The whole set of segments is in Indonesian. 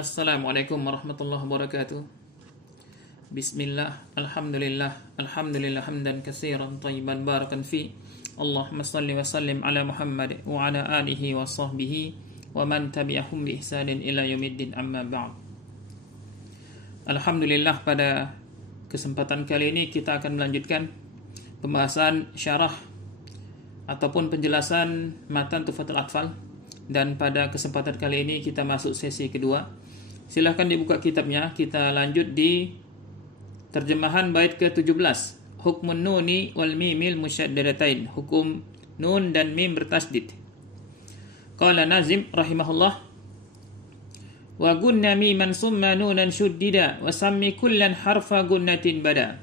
Assalamualaikum warahmatullahi wabarakatuh. Bismillah, alhamdulillah, alhamdulillah hamdan katsiran thayyiban barakan fi. Allahumma salli wa sallim ala Muhammad wa ala alihi wa sahbihi wa man tabi'ahum bi ihsanin ila yaumiddin, amma ba'd. Alhamdulillah, pada kesempatan kali ini kita akan melanjutkan pembahasan syarah ataupun penjelasan matan Tuhfatul Atfal, dan pada kesempatan kali ini kita masuk sesi kedua. Silahkan dibuka kitabnya, kita lanjut di terjemahan bait ke-17. Hukmun nuni wal mimil musyaddadatain, hukum nun dan mim bertasdid. Qala Nazim rahimahullah, wa gunna miman summa nunan syuddida wa sammi kullan harfa gunnatin bada.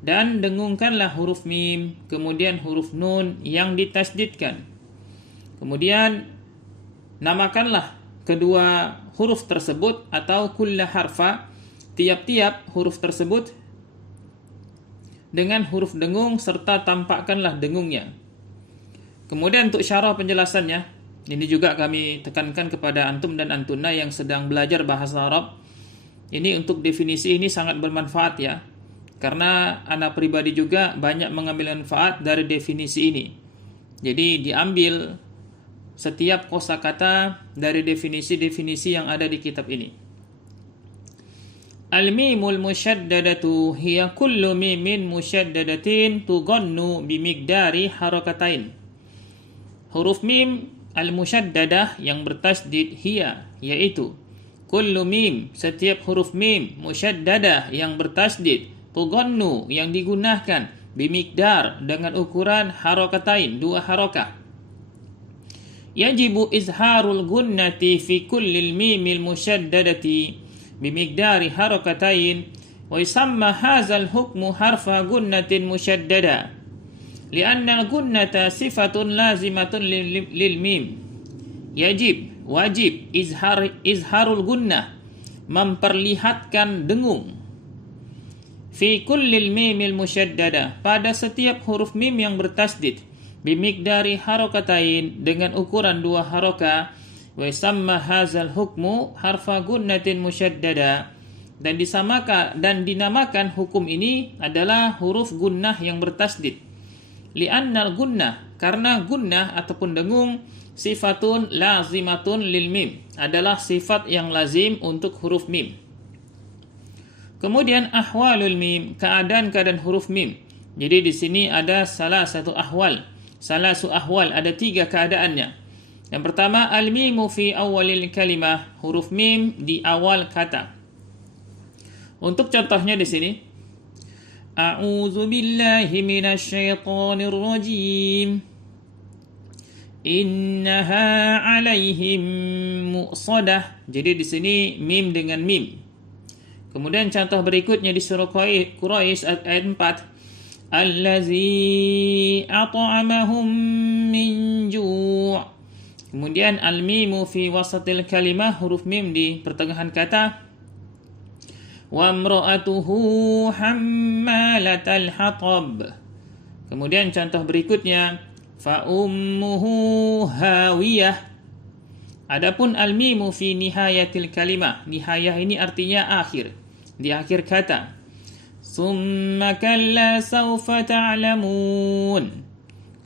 Dan dengungkanlah huruf mim, kemudian huruf nun yang ditasdidkan. Kemudian namakanlah kedua huruf tersebut atau kulla harfa, tiap-tiap huruf tersebut dengan huruf dengung serta tampakkanlah dengungnya. Kemudian untuk syarah penjelasannya, ini juga kami tekankan kepada antum dan antuna yang sedang belajar bahasa Arab. Ini untuk definisi ini sangat bermanfaat ya, karena anak pribadi juga banyak mengambil manfaat dari definisi ini. Jadi diambil setiap kosakata dari definisi-definisi yang ada di kitab ini. Al-mimul musyaddadatu hiya kullu mimin musyaddadatin tughannu bimigdari harakatain. Huruf mim al-musyaddadah yang bertasdid hiya, yaitu kullu mim, setiap huruf mim, musyaddadah yang bertasdid, tughannu yang digunakan, bimigdar dengan ukuran harakatain, dua harakah. Yajibu izharul gunnati fi kullil mimil musyaddadati bimigdari harakatain wa yusamma hadzal hukmu harfa gunnatin musyaddada li'anna al-gunnata sifatun lazimatun lil mim. Wajib izharul gunnah, memperlihatkan dengung, fi kullil mimil musyaddada, pada setiap huruf mim yang bertasdid, bimigdari harakatain, dengan ukuran dua haroka, wa yusamma hadzal hukmu harfa gunnatin musyaddada, dan dinamakan hukum ini adalah huruf gunnah yang bertasdid. Li'annal gunnah, karena gunnah ataupun dengung, sifatun lazimatun lil mim, adalah sifat yang lazim untuk huruf mim. Kemudian ahwalul mim, keadaan-keadaan huruf mim. Jadi di sini ada salah satu ahwal, ada tiga keadaannya. Yang pertama, al-mimu fi awalil kalimah, huruf mim di awal kata. Untuk contohnya di sini, a'udzu billahi minasyaitonir rajim, innaha 'alaihim mu'sadah. Jadi di sini mim dengan mim. Kemudian contoh berikutnya di surah Quraisy ayat 4, allazi at'amahum min ju'. Kemudian al-mimu fi wasatil kalimah, huruf mim di pertengahan kata. Wa imra'atuhu hammalatal hatab. Kemudian contoh berikutnya, fa ummuhu hawiyah. Adapun al-mimu fi nihayatil kalimah, nihayah ini artinya akhir, di akhir kata. Summa kalla sawfa ta'lamun.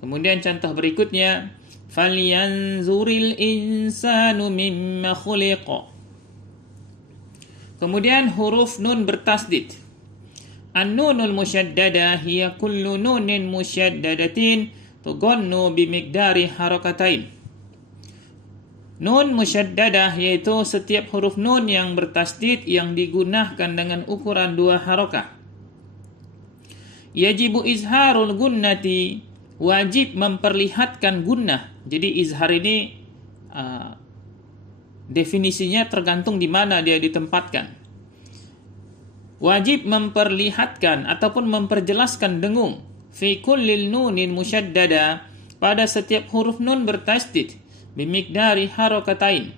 Kemudian contoh berikutnya, falyanzuril insanu mimma khuliqa. Kemudian huruf nun bertasdid. An-nunul musyaddada hiya kullu nunin musyaddadatin tughannu bimigdari harakatain. Nun musyaddadah yaitu setiap huruf nun yang bertasdid yang digunakan dengan ukuran dua harakah. Yajibu izharul gunnati, wajib memperlihatkan gunnah. Jadi izhar ini definisinya tergantung di mana dia ditempatkan. Wajib memperlihatkan ataupun memperjelaskan dengung, fi kullil nunin musyaddada, pada setiap huruf nun bertasdid, bimigdari harakatain,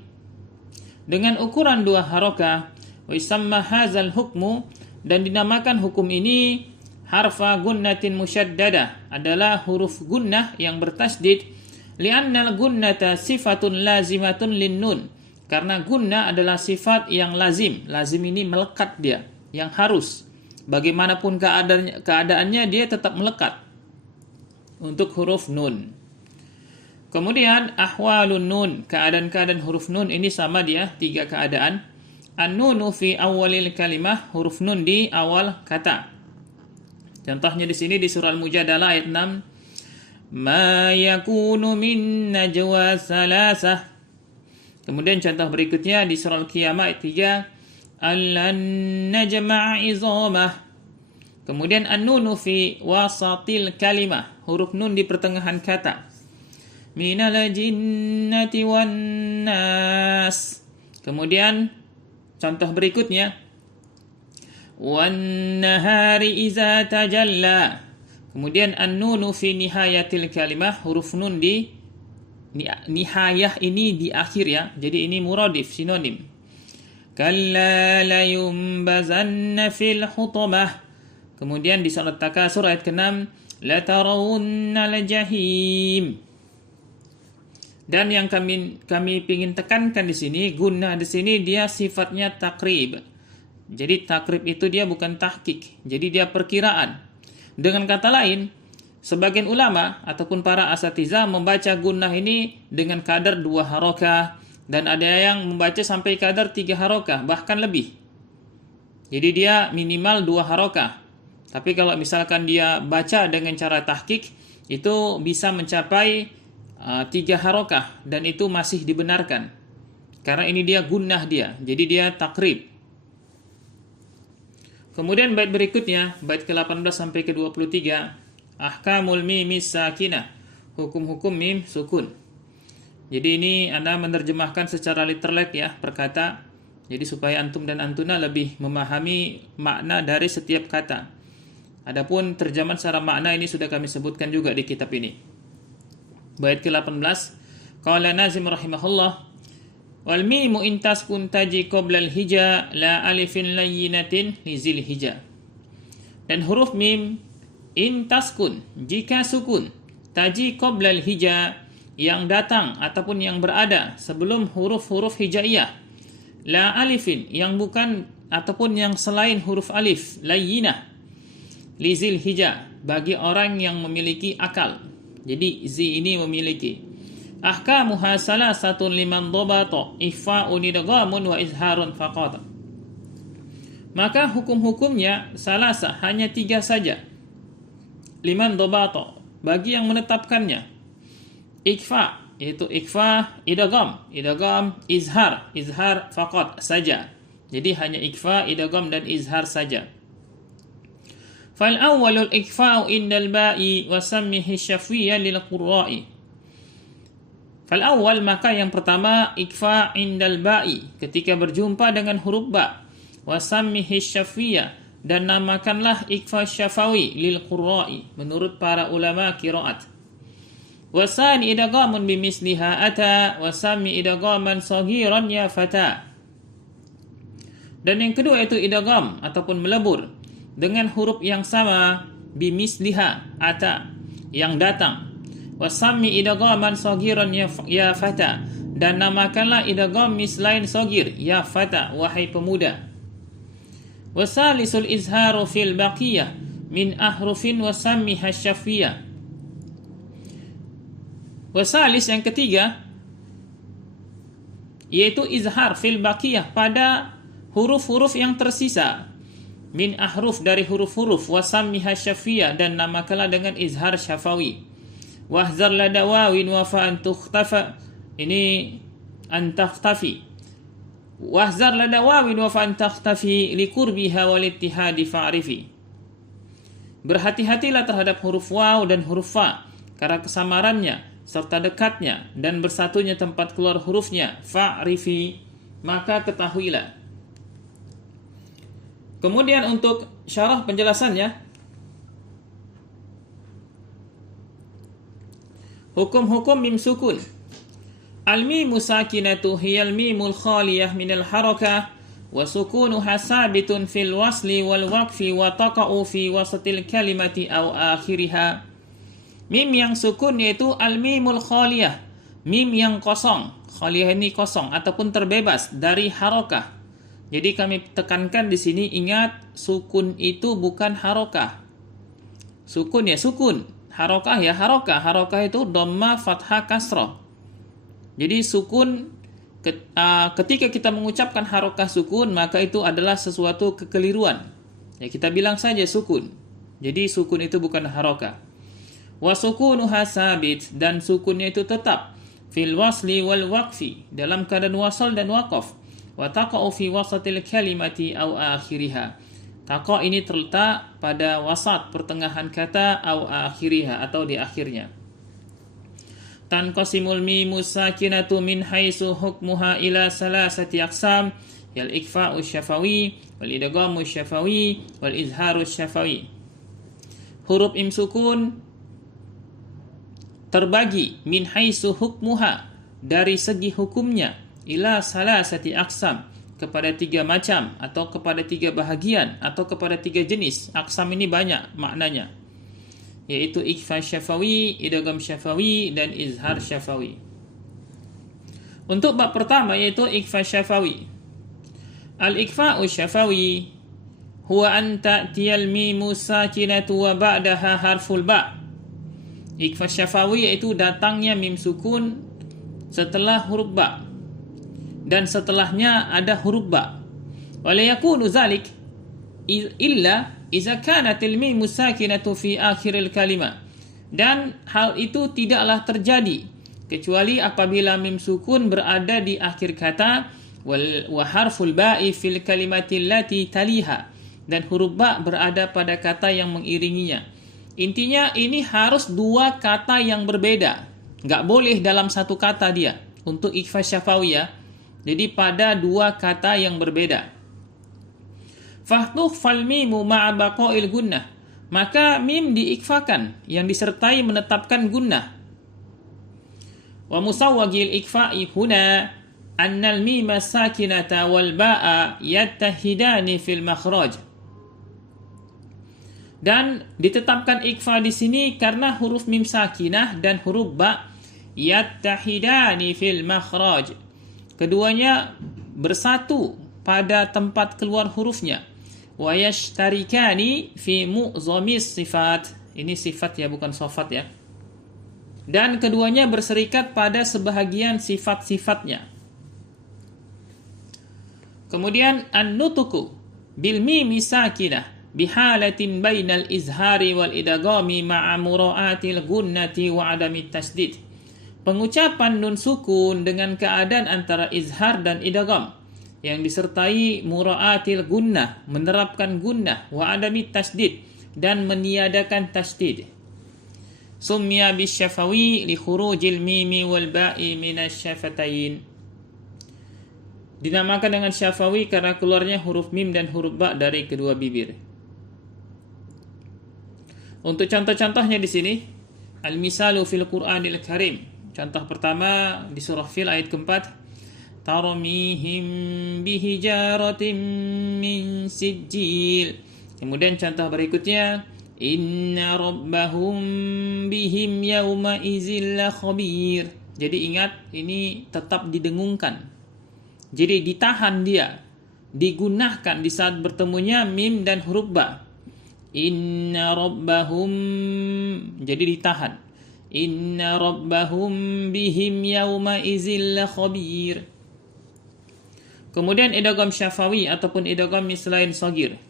dengan ukuran dua harakah, wa yusamma hadzal hukmu, dan dinamakan hukum ini harfa gunnatin musyaddada, adalah huruf gunnah yang bertasdid, li'annal gunnata sifatun lazimatun lin nun, Karena gunnah adalah sifat yang lazim. Lazim ini melekat dia, yang harus. Bagaimanapun keadaannya dia tetap melekat. Untuk huruf nun. Kemudian ahwalun nun, keadaan-keadaan huruf nun ini sama dia, 3 keadaan. An-nunu fi awalil kalimah, huruf nun di awal kata. Contohnya di sini di surah Al-Mujadalah ayat 6. Ma yakunu min najwa salasah. Kemudian contoh berikutnya di surah Al-Qiyamah ayat 3. Allan najma'a izamah. Kemudian an-nunu fi wasatil kalimah, huruf nun di pertengahan kata. Minal jinnati wan nas. Kemudian contoh berikutnya. Wan nahari iza tajalla. Kemudian an-nunu fi nihayatil kalimah, huruf nun di nihayah ini di akhir ya. Jadi ini muradif, sinonim. Kalla la yumbazanna fil hutamah. Kemudian di surat Takasur ayat ke-6, la tarawunnal jahim. Dan yang kami ingin tekankan di sini, gunnah di sini dia sifatnya takrib. Jadi takrib itu dia bukan tahqiq. Jadi dia perkiraan. Dengan kata lain, sebagian ulama ataupun para asatizah membaca gunnah ini dengan kadar 2 harokah, dan ada yang membaca sampai kadar 3 harokah, bahkan lebih. Jadi dia minimal 2 harokah. Tapi kalau misalkan dia baca dengan cara tahqiq, itu bisa mencapai 3 harokah, dan itu masih dibenarkan. Karena ini dia gunnah dia, jadi dia takrib. Kemudian bait berikutnya, bait ke-18 sampai ke-23, ahkamul mimis sakinah, hukum-hukum mim sukun. Jadi ini Anda menerjemahkan secara literally ya, perkata. Jadi supaya antum dan antuna lebih memahami makna dari setiap kata. Adapun terjemahan secara makna ini sudah kami sebutkan juga di kitab ini. Bait ke-18, qala Nazim rahimahullah, wal mimu in taskun taji qabla al-hija la alifin layyinatin lizil hija. Dan huruf mim in taskun, jika sukun, taji qabla al-hija, yang datang ataupun yang berada sebelum huruf-huruf hijaiyah, la alifin, yang bukan ataupun yang selain huruf alif, layyinah, lizil hija, bagi orang yang memiliki akal. Jadi zi ini memiliki. Ahkamuha salasatun liman dhabata, ikhfa'un idghamun wa izharun faqat. Maka hukum-hukumnya salasa, hanya 3 saja. Liman dhabata, bagi yang menetapkannya. Ikhfa, yaitu ikhfa, idgham, izhar faqat saja. Jadi hanya ikhfa, idgham dan izhar saja. Fal awwalul ikhfa'u indal ba'i wa sammihi syafiyya lil qurra'i. Fal awwal, maka yang pertama ikhfa indal ba'i, ketika berjumpa dengan huruf ba, wa sammihi syafiyya, dan namakanlah ikhfa syafawi lil qurra'i, menurut para ulama qiraat. Wa sani idghamun bimisliha ata wa sammi idghaman saghiran ya fata. Dan yang kedua itu idgham ataupun melebur dengan huruf yang sama, bimisliha, ata, yang datang. Wasammi idghaman saghiran ya fata, dan namakanlah idgham mislain saghir, ya fata, wahai pemuda. Wasalisul izharu fil baqiyah min ahrufin wasammi hasyafiyah. Wasalis, yang ketiga, yaitu izhar fil baqiyah, pada huruf-huruf yang tersisa. Min ahruf, dari huruf-huruf, wasammiha syafiyah, dan namakanlah dengan izhar syafawi. Wahzar ladawawin wa fa'an tukhtafa, ini antakhtafi. Wahzar ladawawin wa fa'an takhtafi likurbiha walittihadi fa'rifi. Berhati-hatilah terhadap huruf waw dan huruf fa, karena kesamarannya serta dekatnya dan bersatunya tempat keluar hurufnya, fa'rifi, maka ketahuilah. Kemudian untuk syarah penjelasannya, hukum-hukum mim sukun. Al-mimu sakinatu hiyal mimul khaliyah minal harakah wa sukunuha sabitun fil wasli wal waqfi wa taqa'u fi wasatil kalimati aw akhiriha. Mim yang sukun yaitu al-mimul khaliyah, mim yang kosong. Khaliyah ini kosong ataupun terbebas dari harokah. Jadi kami tekankan di sini, ingat sukun itu bukan harokah. Sukun ya sukun, harokah ya harokah. Harokah itu dhamma, fathah, kasrah. Jadi sukun, ketika kita mengucapkan harokah sukun, maka itu adalah sesuatu kekeliruan. Ya, kita bilang saja sukun. Jadi sukun itu bukan harokah. Wa sukunuha sabit, dan sukunnya itu tetap fil wasli wal waqfi, dalam keadaan wasal dan waqaf. Wa taqa'u fi wasatil kalimati aw akhiriha. Taqa ini terletak pada wasat, pertengahan kata, aw akhiriha, atau di akhirnya. Tanqasimul mimu sakinatu min haitsu hukmuha ila salasati aqsam, yal ikfa'u syafawi wal idghamu syafawi wal izharu syafawi. Huruf im sukun terbagi min haitsu hukmuha, dari segi hukumnya, ila salasati aqsam, kepada 3 macam, atau kepada 3 bahagian, atau kepada 3 jenis. Aqsam ini banyak maknanya, yaitu ikfa syafawi, idgham syafawi, dan izhar syafawi. Untuk bab pertama yaitu ikfa syafawi. Al-ikfa'u syafawi huwa an ta'tiyal mimu sakinatu wa ba'daha harful ba'. Ikfa syafawi yaitu datangnya mim sukun setelah huruf ba, dan setelahnya ada huruf ba. Wa la yakunu zalik illa iza kanatil mimu sakinatu fi akhiril kalimah. Dan hal itu tidaklah terjadi kecuali apabila mim sukun berada di akhir kata, wa harful ba'i fil kalimati allati taliha, dan huruf ba berada pada kata yang mengiringinya. Intinya ini harus 2 kata yang berbeda, nggak boleh dalam satu kata dia untuk ikfa syafawi ya. Jadi pada 2 kata yang berbeda. Fahtuh fal mimu ma'a baqa'il gunnah, maka mim diikfakan yang disertai menetapkan gunnah. Wa musawwagil ikfa'i huna annal mima sakinata wal ba'a yattahidani fil makhraj. Dan ditetapkan ikfa di sini karena huruf mim sakinah dan huruf ba yattahidani fil makhraj, keduanya bersatu pada tempat keluar hurufnya. Wa yashtarikani fi mu'zamis sifat, ini sifat ya, bukan sofat ya. Dan keduanya berserikat pada sebahagian sifat-sifatnya. Kemudian an-nutuku bil mimi sakinah bihalatin bainal izhari wal idghami ma'a mura'atil gunnati wa adami tasdid. Pengucapan nun sukun dengan keadaan antara izhar dan idgham yang disertai mura'atil gunnah, menerapkan gunnah, wa adami tasdid, dan meniadakan tasdid. Summiya bisyafawi li khurujil mimi wal ba'i minasy syafatain. Dinamakan dengan syafawi karena keluarnya huruf mim dan huruf ba dari kedua bibir. Untuk contoh-contohnya di sini, al-misalu fil Qur'anil Karim. Contoh pertama di surah Fil ayat keempat, tarmihim bihijaratin min sijil. Kemudian contoh berikutnya, inna rabbahum bihim yawma izil la khabir. Jadi ingat, ini tetap didengungkan. Jadi ditahan dia, digunakan di saat bertemunya mim dan huruf ba. Inna rabbahum, jadi ditahan. Inna rabbahum bihim yawma izil la khabir. Kemudian idgham syafawi ataupun idgham mislain shagir.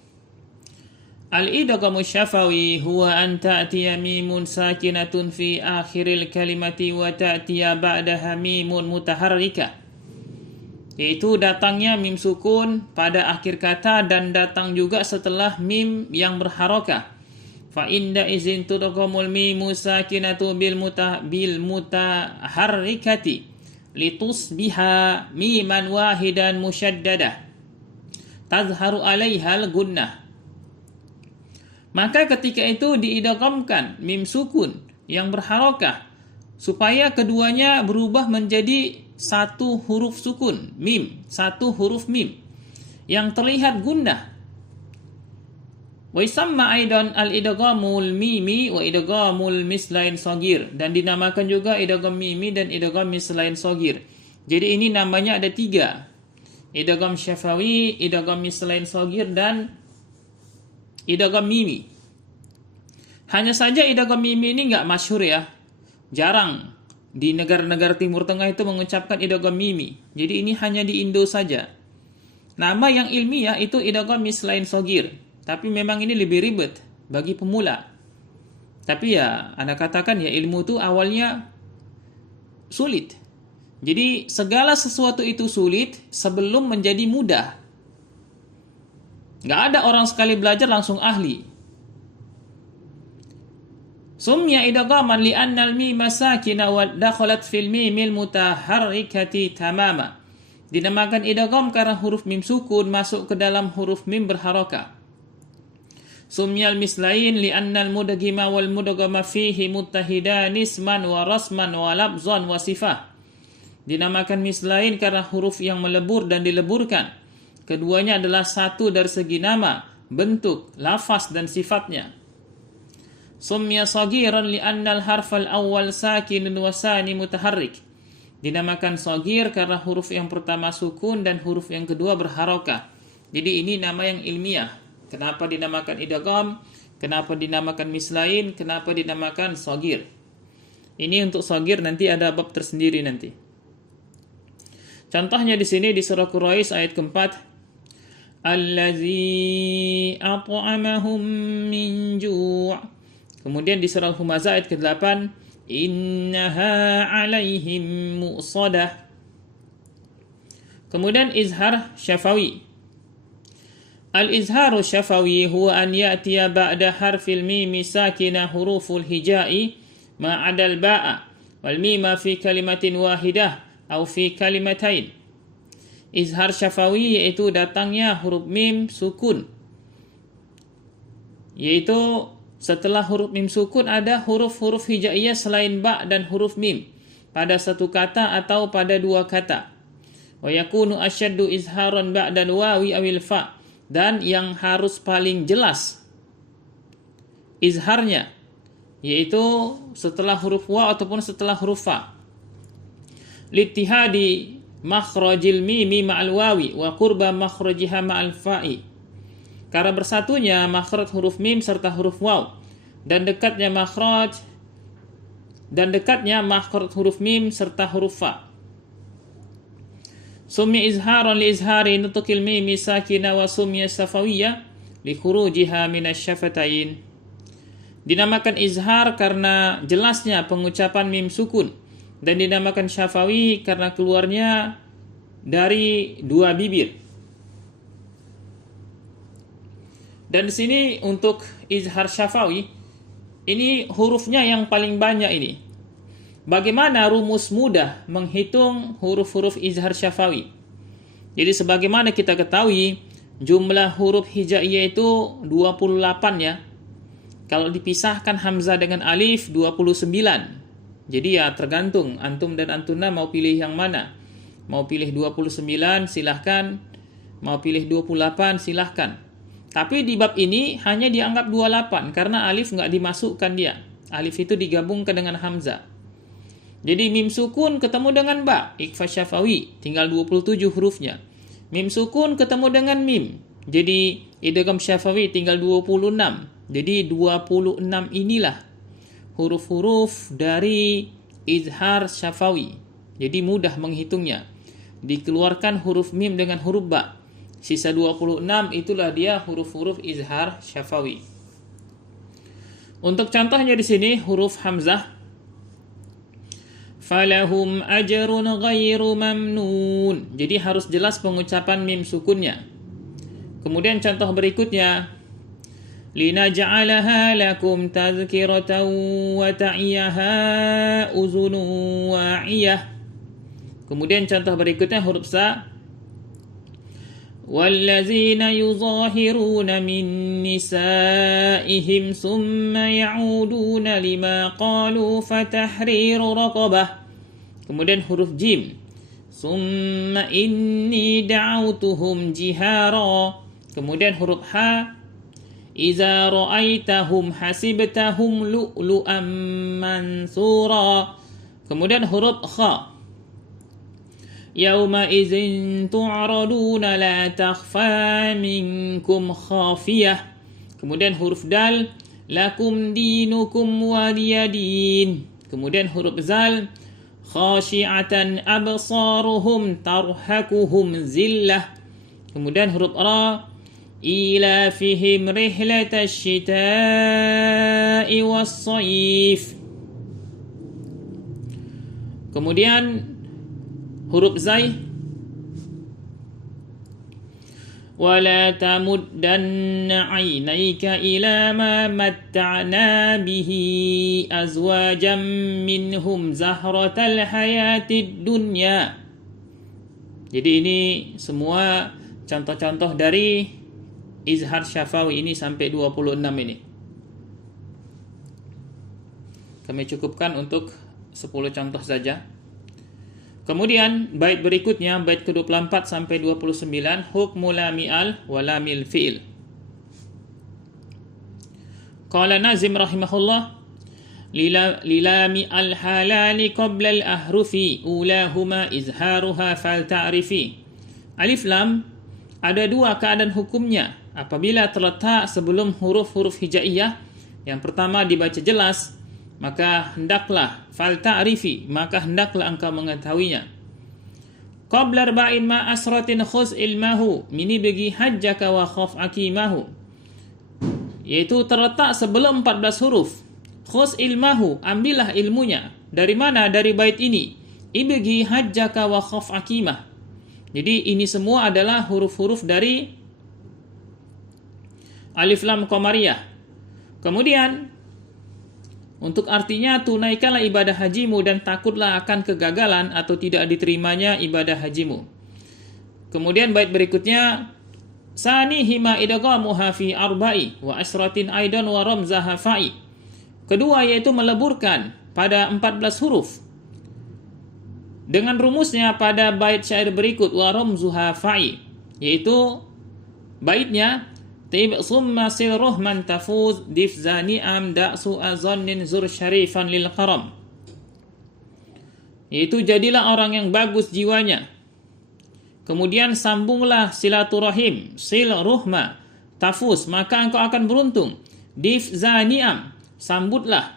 Al-idghamu syafawi huwa an ta'tiya mimun sakinatun fi akhiril kalimati wa ta'tiya ba'daha mimun mutaharrika. Yaitu datangnya mim sukun pada akhir kata dan datang juga setelah mim yang berharokah. Fa inda izin tudghamul mimu sakinatu bil mutaharrikati litusbiha miman wahidan musyaddadah tazharu alaihal gunnah. Maka ketika itu diidghamkan mim sukun yang berharokah supaya keduanya berubah menjadi satu huruf sukun, mim, satu huruf mim yang terlihat gunnah. Wa yusamma aidan al-idghamul mimi wa idghamul mislain shagir, dan dinamakan juga idgham mimi dan idgham mislain shagir. Jadi ini namanya ada 3. Idgham syafawi, idgham mislain shagir, dan idgham mimi. Hanya saja idgham mimi ini nggak masyhur ya. Jarang di negara-negara Timur Tengah itu mengucapkan idgham mimi. Jadi ini hanya di Indo saja. Nama yang ilmiah itu idgham mislain shagir. Tapi memang ini lebih ribet bagi pemula. Tapi ya, Anda katakan ya, ilmu itu awalnya sulit. Jadi segala sesuatu itu sulit sebelum menjadi mudah. Nggak ada orang sekali belajar langsung ahli. Sumya idghaman li'anna al-mima sakina wa dakhalat fil mimil mutaharrikati tamama. Dinamakan idgham karena huruf mim sukun masuk ke dalam huruf mim berharokat. Sumyal mislain li'anna al-mudghima wal mudghama fihi muttahidan isman wa rasman wa labzan wa sifah. Dinamakan mislain karena huruf yang melebur dan dileburkan. Keduanya adalah satu dari segi nama, bentuk, lafaz dan sifatnya. Sumya saghiran li'anna al-harf al-awwal sakinun wa sani mutaharrik. Dinamakan sagir karena huruf yang pertama sukun dan huruf yang kedua berharokah. Jadi ini nama yang ilmiah. Kenapa dinamakan idgham? Kenapa dinamakan mislain? Kenapa dinamakan sagir? Ini untuk sagir nanti ada bab tersendiri nanti. Contohnya di sini di surah Quraisy ayat keempat. Allazi at'amahum min ju'. Kemudian di surah Humazah ayat ke-8. Innaha alaihim mu'sadah. Kemudian izhar syafawi. Al-izharu syafawi huwa an ya'tiya ba'da harfil mimi sakina huruful hijai ma'adal ba'a wal mima fi kalimatin wahidah atau fi kalimatain. Izhar syafawi yaitu datangnya huruf mim sukun. Yaitu setelah huruf mim sukun ada huruf-huruf hijaiyah selain ba dan huruf mim pada satu kata atau pada dua kata. Wa yakunu asyaddu izharan ba'dal wawi awil fa. Dan yang harus paling jelas izharnya yaitu setelah huruf wa ataupun setelah huruf fa. Littihadi makhrajil mimi ma'al wawi wa qurba makhrajiha ma'al fa'i. Karena bersatunya makhraj huruf mim serta huruf waw dan dekatnya makhraj huruf mim serta huruf fa. Sumya izharan li izhari nutukil mimi sakina wa sumya safawiyah li khurujiha minasy syafatain. Dinamakan izhar karena jelasnya pengucapan mim sukun dan dinamakan syafawi karena keluarnya dari dua bibir. Dan di sini untuk izhar syafawi ini hurufnya yang paling banyak ini. Bagaimana rumus mudah menghitung huruf-huruf izhar syafawi? Jadi sebagaimana kita ketahui, jumlah huruf hijaiyah itu 28 ya. Kalau dipisahkan hamzah dengan alif 29. Jadi ya tergantung antum dan antuna mau pilih yang mana. Mau pilih 29 silahkan, mau pilih 28 silahkan. Tapi di bab ini hanya dianggap 28 karena alif nggak dimasukkan dia. Alif itu digabungkan dengan hamzah. Jadi mim sukun ketemu dengan ba, ikhfa syafawi, tinggal 27 hurufnya. Mim sukun ketemu dengan mim, jadi idgham syafawi tinggal 26. Jadi 26 inilah huruf-huruf dari izhar syafawi. Jadi mudah menghitungnya. Dikeluarkan huruf mim dengan huruf ba. Sisa 26 itulah dia huruf-huruf izhar syafawi. Untuk contohnya di sini huruf hamzah. Falahum ajrun ghairu mamnun. Jadi harus jelas pengucapan mim sukunnya. Kemudian contoh berikutnya. Linaj'alaha lakum tadhkiratan wa ta'iyaha uzunun wa'iyah. Kemudian contoh berikutnya huruf sa. وَالَّذِينَ يُظَاهِرُونَ مِن نِّسَائِهِمْ ثُمَّ يَعُودُونَ لِمَا قَالُوا فَتَحْرِيرُ رَقَبَةٍ. Kemudian huruf jim. ثُمَّ إِنِّي دَعَوْتُهُمْ جِهَارًا. Kemudian huruf ha. إِذَا رَأَيْتَهُمْ حَسِبْتَهُمْ لُؤْلُؤًا مَنْثُورًا. Kemudian huruf kha. Yauma'izin tu'raduna la takhfa minkum khafiyah. Kemudian huruf dal, lakum dinukum waliyadin. Kemudian huruf zal, khashi'atan absaruhum tarhakuhum zillah. Kemudian huruf ra, ilafihim rihlatash syita'i was-sayif. Kemudian huruf zai, wala tamuddanna 'ainaika ila ma matta'na bihi azwajan minhum zahratal hayatid dunya. Jadi ini semua contoh-contoh dari izhar syafawi ini sampai 26 ini. Kami cukupkan untuk 10 contoh saja. Kemudian bait berikutnya, bait ke-24 sampai 29, hukmu lami'al wa lamil fi'il. Qala Nazim rahimahullah, lilami al-halali qabla al-ahrufi ulahuma izharuha fal ta'rifi. Alif lam ada dua keadaan hukumnya apabila terletak sebelum huruf-huruf hijaiyah. Yang pertama dibaca jelas, maka hendaklah fal ta'rifi, maka hendaklah engkau mengetahuinya. Qabla arba'in ma asratin khuz ilmahu mini bagi hajjaka wa khaf akimahu, yaitu terletak sebelum 14 huruf. Khuz ilmahu, ambillah ilmunya. Dari mana? Dari bait ini. Ibgi hajjaka wa khaf akimah. Jadi ini semua adalah huruf-huruf dari alif lam qamariyah. Kemudian untuk artinya, tunaikanlah ibadah hajimu dan takutlah akan kegagalan atau tidak diterimanya ibadah hajimu. Kemudian bait berikutnya, sanihima idghamuha fi arba'i wa asratin aidan wa ramzaha fa'i. Kedua yaitu meleburkan pada 14 huruf. Dengan rumusnya pada bait syair berikut, wa ramzuha fa'i, yaitu baitnya Tib summa silruh man tafuz dif zani'am da'su azannin zur syarifan lil karam. Yaitu jadilah orang yang bagus jiwanya. Kemudian sambunglah silaturahim, sil ruhma, tafuz, maka engkau akan beruntung. Dif zani'am, sambutlah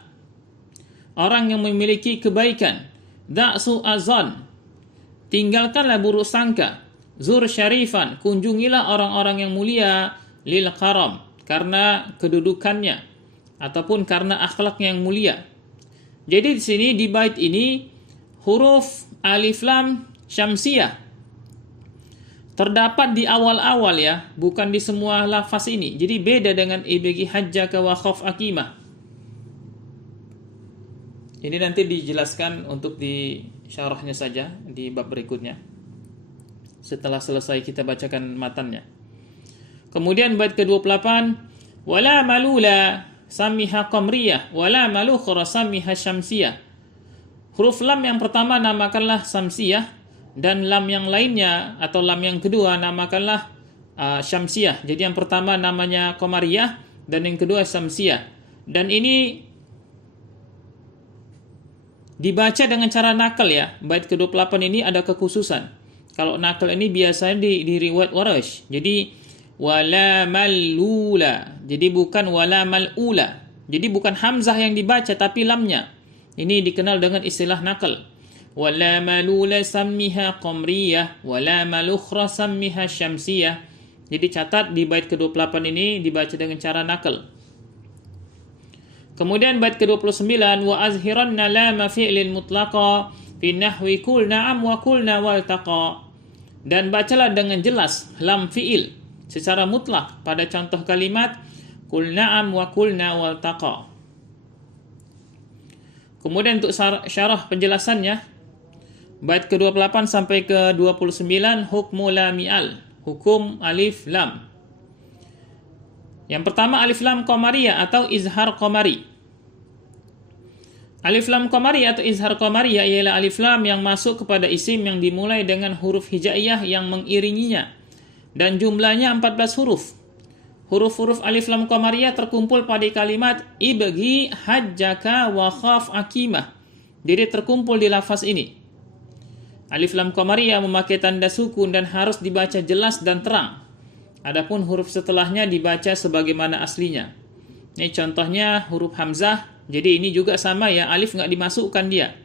orang yang memiliki kebaikan. Da'su azan, tinggalkanlah buruk sangka. Zur syarifan, kunjungilah orang-orang yang mulia. Lil karam, karena kedudukannya ataupun karena akhlaknya yang mulia. Jadi di sini di bait ini huruf alif lam syamsiyah terdapat di awal-awal ya, bukan di semua lafaz ini. Jadi beda dengan ibgi hajjaka wa khaf akimah. Ini nanti dijelaskan untuk di syarahnya saja di bab berikutnya. Setelah selesai kita bacakan matannya. Kemudian bait ke-28, wala malula samiha qamriyah wala malukhra samiha syamsiyah. Huruf lam yang pertama namakanlah samsiyah, dan lam yang lainnya atau lam yang kedua namakanlah syamsiyah. Jadi yang pertama namanya qamariyah dan yang kedua syamsiyah. Dan ini dibaca dengan cara nakal ya. Bait ke-28 ini ada kekhususan. Kalau nakal ini biasanya di riwayat Warash. Jadi wala malula. Jadi bukan wala malula. Jadi bukan hamzah yang dibaca tapi lamnya. Ini dikenal dengan istilah nakal. Wala malula sammiha qamriyah wala malukhra sammiha syamsiyah. Jadi catat di bait ke-28 ini dibaca dengan cara nakal. Kemudian bait ke-29, wa azhiranna lama fi'lil mutlaqa fi nahwi kul na'am wa kulna wal taqa. Dan bacalah dengan jelas lam fi'il secara mutlak pada contoh kalimat kul na'am wa kulna wal taqa. Kemudian untuk syarah penjelasannya, bait ke-28 sampai ke-29, hukmu lami'al, hukum alif lam. Yang pertama alif lam qamariyah atau izhar qamari. Alif lam qamariyah atau izhar qamariyah ialah alif lam yang masuk kepada isim yang dimulai dengan huruf hijaiyah yang mengiringinya. Dan jumlahnya 14 huruf. Huruf-huruf alif lam qamariyah terkumpul pada kalimat ibgi hajjaka wa khaf akimah. Jadi terkumpul di lafaz ini. Alif lam qamariyah memakai tanda sukun dan harus dibaca jelas dan terang. Adapun huruf setelahnya dibaca sebagaimana aslinya. Ini contohnya huruf hamzah. Jadi ini juga sama ya, alif nggak dimasukkan dia.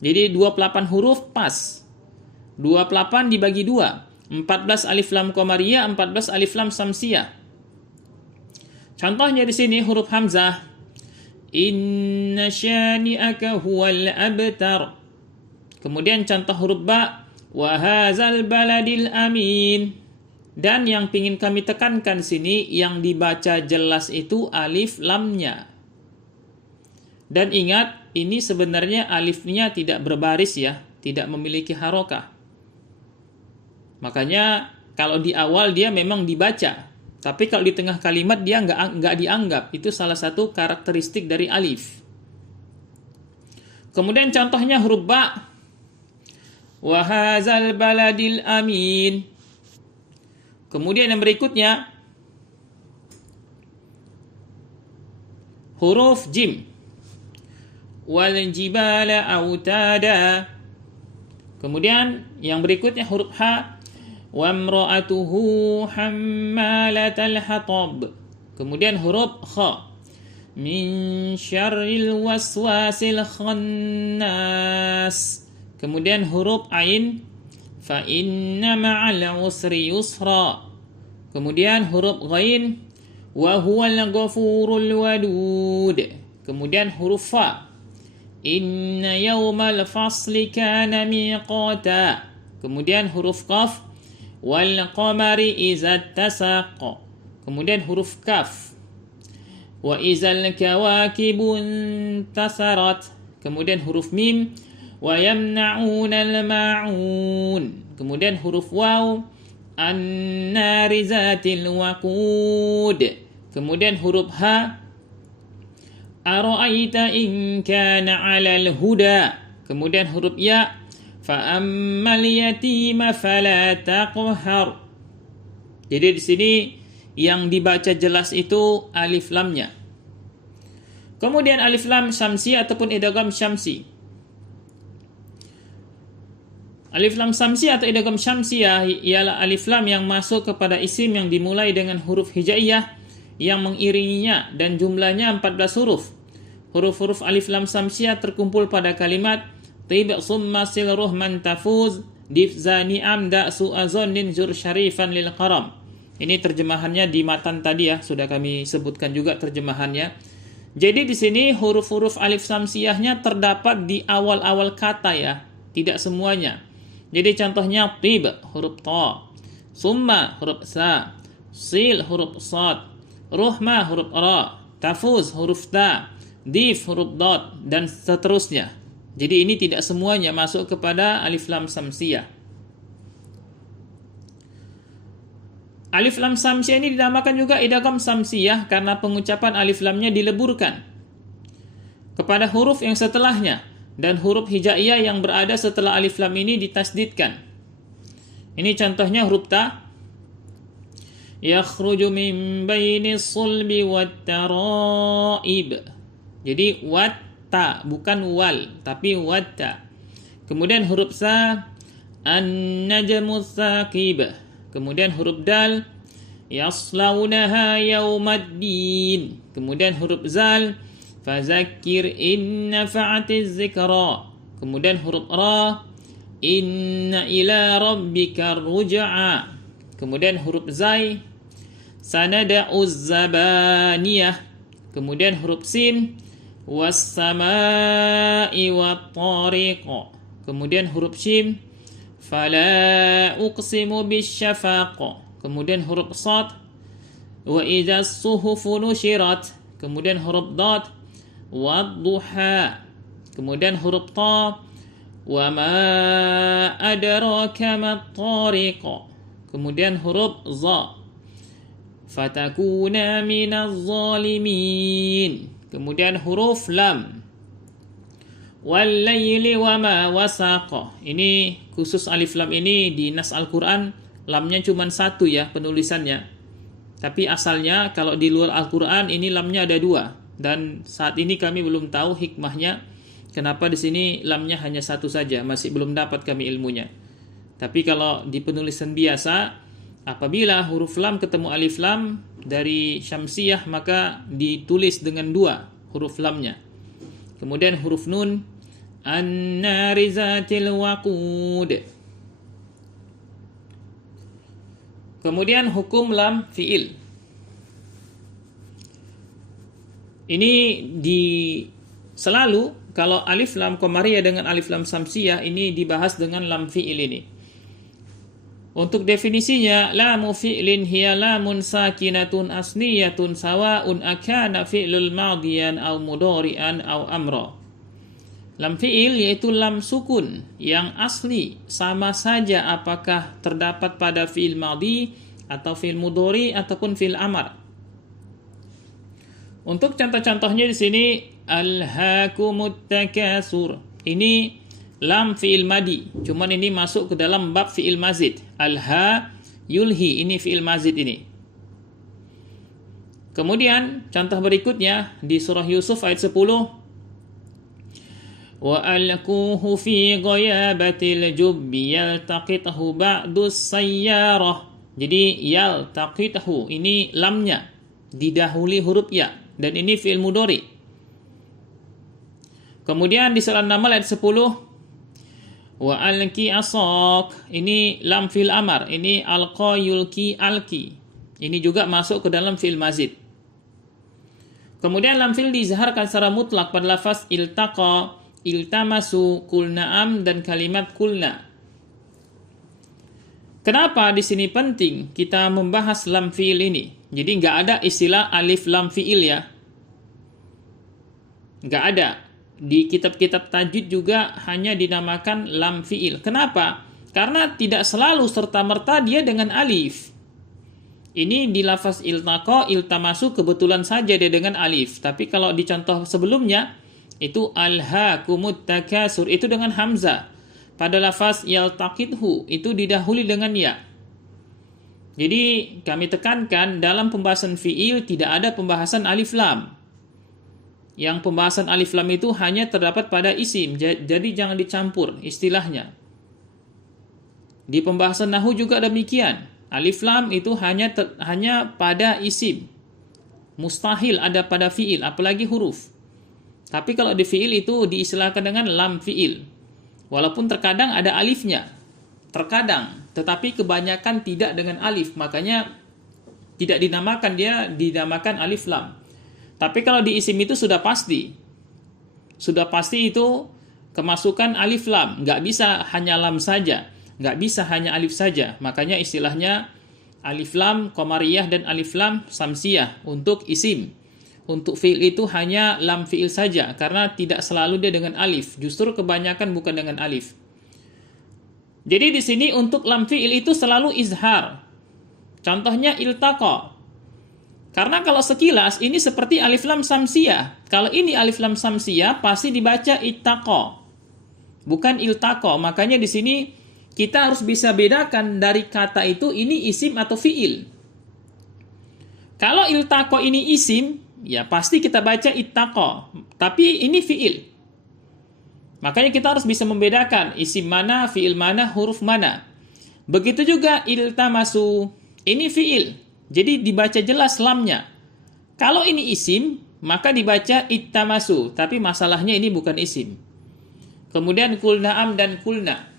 Jadi 28 huruf pas. 28 dibagi 2. 14 alif lam qamariyah, 14 alif lam samsiyah. Contohnya di sini huruf hamzah. Inna syani'aka huwal abtar. Kemudian contoh huruf ba. Wa hadzal baladil amin. Dan yang ingin kami tekankan sini, yang dibaca jelas itu alif lamnya. Dan ingat, ini sebenarnya alifnya tidak berbaris ya, tidak memiliki harokah. Makanya kalau di awal dia memang dibaca, tapi kalau di tengah kalimat dia nggak dianggap. Itu salah satu karakteristik dari alif. Kemudian contohnya huruf ba. Wa hadzal baladil amin. Kemudian yang berikutnya huruf jim. Wal jibala autada. Kemudian yang berikutnya huruf ha. Wa imra'atuhu hammalatal hatab. Kemudian huruf kha. Min syarril waswasil khannas. Kemudian huruf ain. Fa inna ma'al usri yusra. Kemudian huruf ghain. Wa huwal ghafurul wadud. Kemudian huruf fa. Inna yawmal fasli kana miqata. Kemudian huruf qaf. Wal qamari iza tasaq. Kemudian huruf kaf. Wa izal kawakibu intasarat. Kemudian huruf mim. Wa yamna'una al-ma'un. Kemudian huruf waw. An-nari zatil waqud. Kemudian huruf ha. Ara'aita in kana 'alal huda. Kemudian huruf ya. Fa ammal yatima fala taqhar. Jadi di sini yang dibaca jelas itu alif lamnya. Kemudian alif lam syamsi ataupun idgham syamsi. Alif lam syamsi atau idgham syamsiyah ialah alif lam yang masuk kepada isim yang dimulai dengan huruf hijaiyah yang mengiringinya dan jumlahnya 14 huruf. Huruf-huruf alif lam syamsiyah terkumpul pada kalimat tib summa sil ruhman tafuz dif zani amda su'azonnin zur syarifan lil karam. Ini terjemahannya di matan tadi ya, sudah kami sebutkan juga terjemahannya. Jadi di sini huruf-huruf alif syamsiyahnya terdapat di awal-awal kata ya, tidak semuanya. Jadi contohnya tib huruf ta, summa huruf sa, sil huruf sad, ruhma huruf ra, tafuz huruf ta, dif huruf dot dan seterusnya. Jadi ini tidak semuanya masuk kepada alif lam syamsiyah. Alif lam syamsiyah ini dinamakan juga idgham syamsiyah karena pengucapan alif lamnya dileburkan kepada huruf yang setelahnya. Dan huruf hijaiyah yang berada setelah alif lam ini ditasdidkan. Ini contohnya huruf ta. Yakhruju min bainis sulbi wat taraib. Jadi wat ta, bukan wal, tapi wat ta. Kemudian huruf sa. An-najmus saqib. Kemudian huruf dal. Yaslaunaha yaumaddin. Kemudian huruf zal. Fazakir in nafa'atiz zikra. Kemudian huruf ra. Inna ila rabbika ruj'a. Kemudian huruf zai. Sanada'uz zabaniyah. Kemudian huruf sin. Was sama'i wat tariq. Kemudian huruf shim. Fala uqsimu bisyafaq. Kemudian huruf sad. Wa idza suhufu nushirat. Kemudian huruf dad. Wadduha. Kemudian huruf ta. Wa ma adraka mat tariq. Kemudian huruf za. Fatakuna minaz zalimin. Kemudian huruf lam. Wal laili wa ma wasaq. Ini khusus alif lam ini di nas Al-Qur'an lamnya cuma satu ya penulisannya. Tapi asalnya kalau di luar Al-Qur'an ini lamnya ada dua. Dan saat ini kami belum tahu hikmahnya Kenapa di sini lamnya hanya satu saja? Masih belum dapat kami ilmunya. Tapi kalau di penulisan biasa, apabila huruf lam ketemu alif lam dari syamsiyah, maka ditulis dengan dua huruf lamnya. Kemudian huruf nun, an-nari zatil waqud. Kemudian hukum lam fi'il. Ini selalu kalau alif lam qamariyah dengan alif lam samsiyah ini dibahas dengan lam fi'il ini. Untuk definisinya, lamu fi'lin hiya lamun sakinatun asniyatun sawa'un akana fi'lul madiyan aw mudhari'an aw amra. Lam fi'il yaitu lam sukun yang asli, sama saja apakah terdapat pada fi'il madhi atau fi'il mudhari ataupun fi'il amar. Untuk contoh-contohnya di sini, alhaakumut takasur. Ini lam fi'il madi, cuman ini masuk ke dalam bab fi'il mazid. Alha yulhi, ini fi'il mazid ini. Kemudian contoh berikutnya di surah Yusuf ayat 10. Wa alquhu fi ghayabatil jubbi yaltaqitahu ba'dus sayyarah. Jadi yaltaqitahu ini lamnya didahului huruf ya, dan ini fi'il mudhari. Kemudian di surah An-Naml ayat 10, wa alqi asak, ini lam fi'il amar, ini alqa yulqi alqi. Ini juga masuk ke dalam fi'il mazid. Kemudian lam fi'il diizharkan secara mutlak pada lafaz iltaqa, iltamasu, kulna'am dan kalimat kulna. Kenapa di sini penting kita membahas lam fi'il ini? Jadi nggak ada istilah alif lam fi'il ya. Nggak ada. Di kitab-kitab tajwid juga hanya dinamakan lam fi'il. Kenapa? Karena tidak selalu serta-merta dia dengan alif. Ini di lafaz iltaqa, iltamasu kebetulan saja dia dengan alif. Tapi kalau di contoh sebelumnya, itu alhaakumut takasur, itu dengan hamzah. Pada lafaz yaltaqithu, itu didahului dengan ya. Jadi kami tekankan dalam pembahasan fi'il tidak ada pembahasan alif lam. Yang pembahasan alif lam itu hanya terdapat pada isim, jadi jangan dicampur istilahnya. Di pembahasan nahwu juga demikian. Alif lam itu hanya pada isim. Mustahil ada pada fi'il, apalagi huruf. Tapi kalau di fi'il itu diistilahkan dengan lam fi'il. Walaupun terkadang ada alifnya. Terkadang, tetapi kebanyakan tidak dengan alif, makanya tidak dinamakan, dia dinamakan alif lam. Tapi kalau di isim itu sudah pasti. Sudah pasti itu kemasukan alif lam, nggak bisa hanya lam saja, nggak bisa hanya alif saja. Makanya istilahnya alif lam qamariyah dan alif lam samsiyah untuk isim. Untuk fi'il itu hanya lam fi'il saja, karena tidak selalu dia dengan alif. Justru kebanyakan bukan dengan alif. Jadi di sini untuk lam fi'il itu selalu izhar. Contohnya iltaqa. Karena kalau sekilas ini seperti alif lam samsiyah. Kalau ini alif lam samsiyah pasti dibaca ittaqa, bukan iltaqa. Makanya di sini kita harus bisa bedakan dari kata itu ini isim atau fi'il. Kalau iltaqa ini isim, ya pasti kita baca ittaqa. Tapi ini fi'il. Makanya kita harus bisa membedakan isim mana, fi'il mana, huruf mana. Begitu juga iltamasu. Ini fi'il. Jadi dibaca jelas lamnya. Kalau ini isim, maka dibaca ittamasu. Tapi masalahnya ini bukan isim. Kemudian kulna'am dan kulna.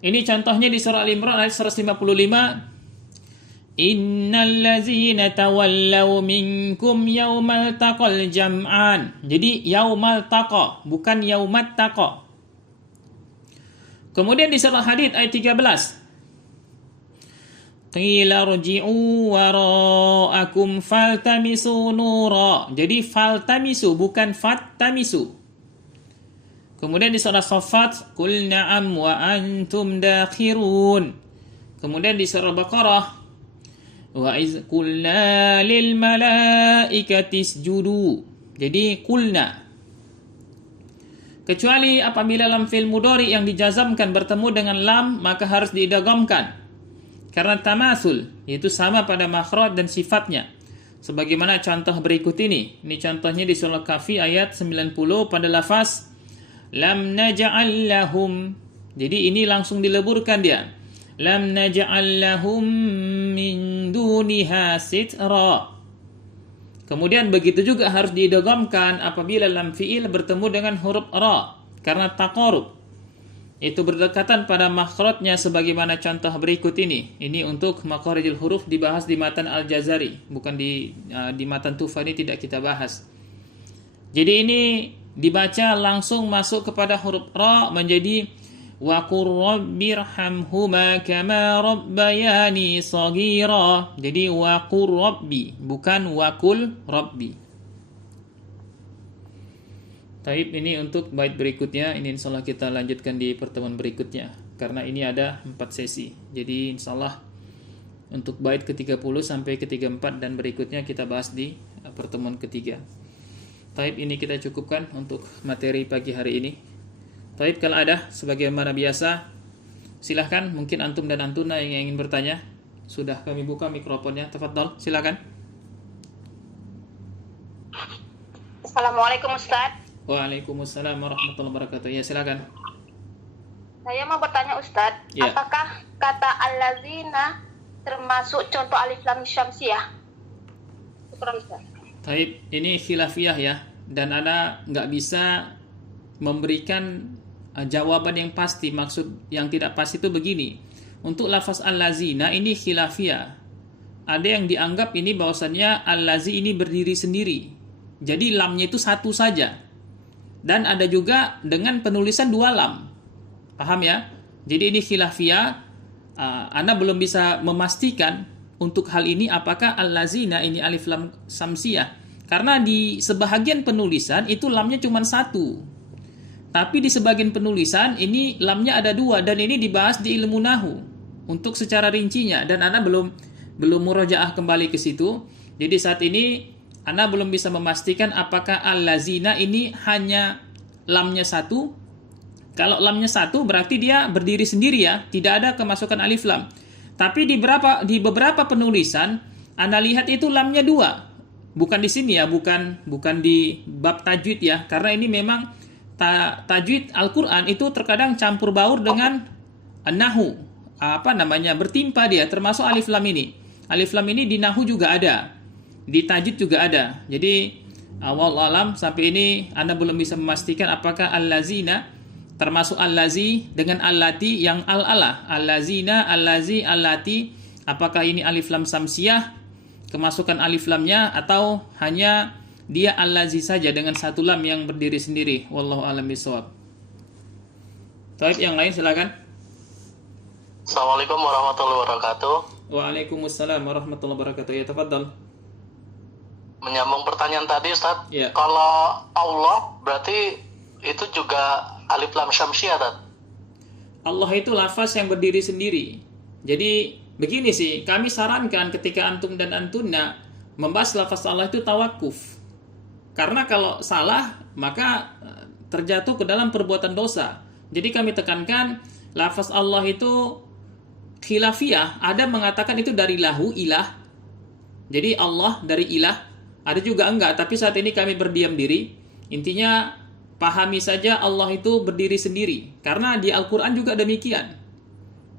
Ini contohnya di surah Al-Imran ayat 155. Innal ladzina tawallaw minkum yaumal taqal jam'an. Jadi yaumal taqa, bukan yaumat taqa. Kemudian di surah Hadid ayat 13. Qila rji'u wara'akum faltamisu nura. Jadi faltamisu bukan fattamisu. Kemudian di surah Shaffat, qul na'am wa antum dakhirun. Kemudian di surah Baqarah, wa iz qulna lil malaikati isjudu. Jadi qulna. Kecuali apabila lam fi'il mudhari yang dijazamkan bertemu dengan lam, maka harus diidghamkan. Karena tamasul, yaitu sama pada makhraj dan sifatnya. Sebagaimana contoh berikut ini. Ini contohnya di surah Kahfi ayat 90 pada lafaz lam naj'al lahum. Jadi ini langsung dileburkan dia. Lam naj'al lahum min duniha sitra. Kemudian begitu juga harus diidghamkan apabila lam fi'il bertemu dengan huruf ra karena taqarub. Itu berdekatan pada makhrajnya sebagaimana contoh berikut ini. Ini untuk makharijul huruf dibahas di matan Al-Jazari, bukan di matan Tufani tidak kita bahas. Jadi ini dibaca langsung masuk kepada huruf ra menjadi wa qur rabbirhamhuma kama rabbayani shaghira. Jadi wa qur rabbi bukan wa qul rabbi. Taib, ini untuk bait berikutnya. Ini insyaallah kita lanjutkan di pertemuan berikutnya karena ini ada 4 sesi. Jadi insyaallah untuk bait ke-30 sampai ke-34 dan berikutnya kita bahas di pertemuan ketiga. Taib, ini kita cukupkan untuk materi pagi hari ini. Taib, kalau ada sebagaimana biasa silahkan, mungkin antum dan antuna yang ingin bertanya. Sudah kami buka mikrofonnya. Tafadhol, silakan. Assalamualaikum Ustaz. Waalaikumsalam warahmatullahi wabarakatuh. Ya, silakan. Saya mau bertanya Ustaz, Ya. apakah kata allazina termasuk contoh alif lam syamsiyah? Syukran Ustaz. Taib, ini khilafiyah ya, dan Anda nggak bisa memberikan jawaban yang pasti. Maksud yang tidak pasti itu begini. Untuk lafaz allazina ini khilafiyah. Ada yang dianggap ini bahwasannya allazi ini berdiri sendiri. Jadi lamnya itu satu saja. Dan ada juga dengan penulisan 2 lam. Paham ya? Jadi ini khilafiyah. Anda belum bisa memastikan untuk hal ini apakah allazina ini alif lam samsiyah. Karena di sebahagian penulisan itu lamnya cuma 1. Tapi di sebagian penulisan ini lamnya ada 2 dan ini dibahas di ilmu nahu untuk secara rincinya dan Anda belum murojaah kembali ke situ. Jadi saat ini Anda belum bisa memastikan apakah allazina ini hanya lamnya 1. Kalau lamnya 1 berarti dia berdiri sendiri ya, tidak ada kemasukan alif lam. Tapi di beberapa penulisan Anda lihat itu lamnya 2. Bukan di sini ya, bukan di bab tajwid ya, karena ini memang tajwid Al-Qur'an itu terkadang campur baur dengan nahu. Bertimpa dia, termasuk alif lam ini. Alif lam ini di nahu juga ada. Di tajwid juga ada. Jadi wallahu alam sampai ini Anda belum bisa memastikan apakah allazina termasuk allazi dengan allati yang al-alah. Allazina, allazi, allati, apakah ini alif lam samsiyah kemasukan alif lamnya atau hanya dia allazi saja dengan 1 lam yang berdiri sendiri. Wallahu alam bisawab. Taib, yang lain silakan. Assalamualaikum warahmatullahi wabarakatuh. Waalaikumsalam warahmatullahi wabarakatuh. Ya, tafadhal. Menyambung pertanyaan tadi Ustaz, Ya. kalau Allah berarti itu juga alif lam syamsiyah, Ustaz? Allah itu lafaz yang berdiri sendiri. Jadi begini sih, kami sarankan ketika antum dan antuna membahas lafaz Allah itu tawakuf. Karena kalau salah maka terjatuh ke dalam perbuatan dosa. Jadi kami tekankan lafaz Allah itu khilafiyah. Ada mengatakan itu dari lahu, ilah. Jadi Allah dari ilah. Ada juga enggak, tapi saat ini kami berdiam diri. Intinya pahami saja Allah itu berdiri sendiri. Karena di Al-Quran juga demikian.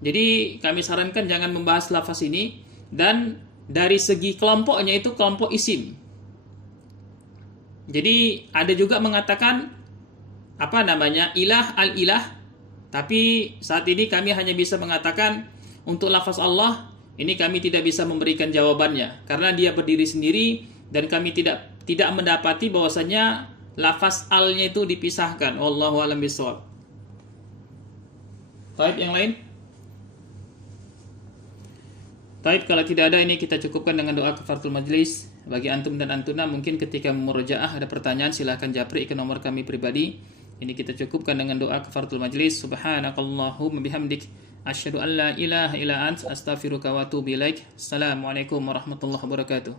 Jadi kami sarankan jangan membahas lafaz ini. Dan dari segi kelompoknya itu kelompok isim. Jadi ada juga mengatakan ilah al-ilah. Tapi saat ini kami hanya bisa mengatakan untuk lafaz Allah ini kami tidak bisa memberikan jawabannya karena dia berdiri sendiri dan kami tidak mendapati bahwasanya lafaz al-nya itu dipisahkan. Wallahu a'lam bishawab. Taib, yang lain? Taib, kalau tidak ada ini kita cukupkan dengan doa kafaratul majlis. Bagi antum dan antuna mungkin ketika murojaah ada pertanyaan silahkan japri ke nomor kami pribadi. Ini kita cukupkan dengan doa kafaratul majlis. Subhanakallahumma bihamdik asyhadu an la ilaha illa anta astaghfiruka wa atubu ilaik. Assalamualaikum warahmatullahi wabarakatuh.